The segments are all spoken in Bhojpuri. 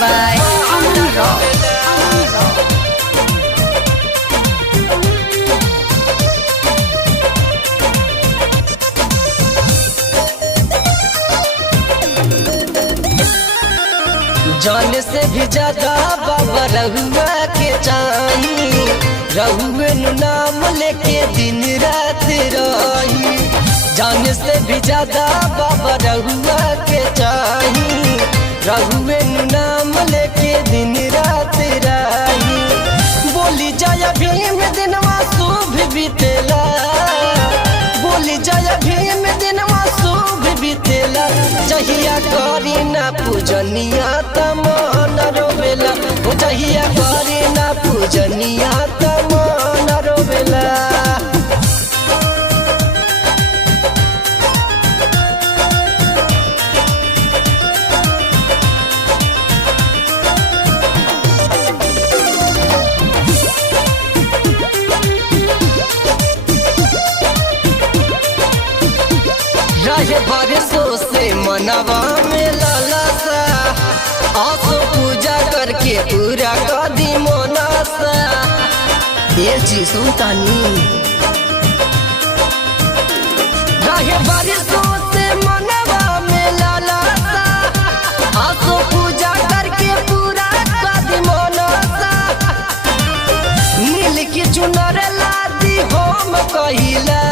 by Aman Rock. जान से भी ज्यादा बाबा रहुआ के चाही, रहुए नाम लेके दिन रात रही। जान से भी ज्यादा बाबा रहुआ के चाही, रहुए नाम लेके दिन रात रही। बोली जय भीम दिनवा शुभ बीतेला, बोली जय भीम दिनवा शुभ बीतेला। जहिया करी ना पूजनिया तमान रोवेला, ओ जहिया करी ना पूजनिया तमान रोवेला। रहे बरसों से मनवा में लालसा, आसो पूजा करके पूरा कदी मोनासा। ये जी सुनतानी रहे बरसों से मनवा में लालसा, आसो पूजा करके पूरा कदी मोनासा। नील की चुनर लादी होम कहिला,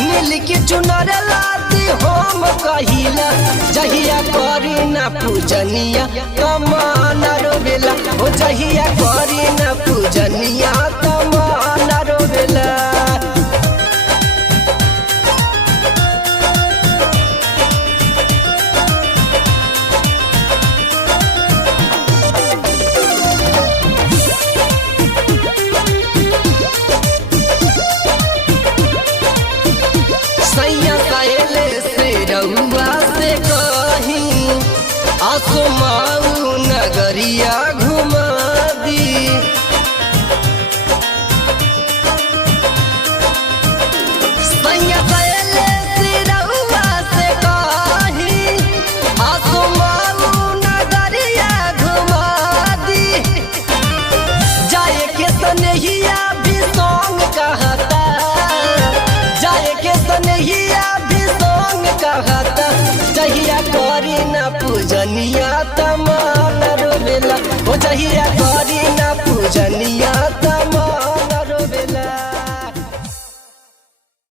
नील की चुनर लादी होम कहिला। जहिया करी ना पूजनिया तमान रोवेला, ओ जहिया करी ना पूजनिया तमान रोवेला। सैया कहले से रहुआ से कहीं, आसो माऊ नगरिया घुमा दी। सैया कहले से रहुआ से कहीं, आसो माऊ नगरिया घुमा दी। जाए के सनहिया भी सॉन्ग कहता, जाए के सनहिया भी सॉन्ग कहता। जहिया करी ना पूजनिया तमान रोवेला, ओ जहिया करी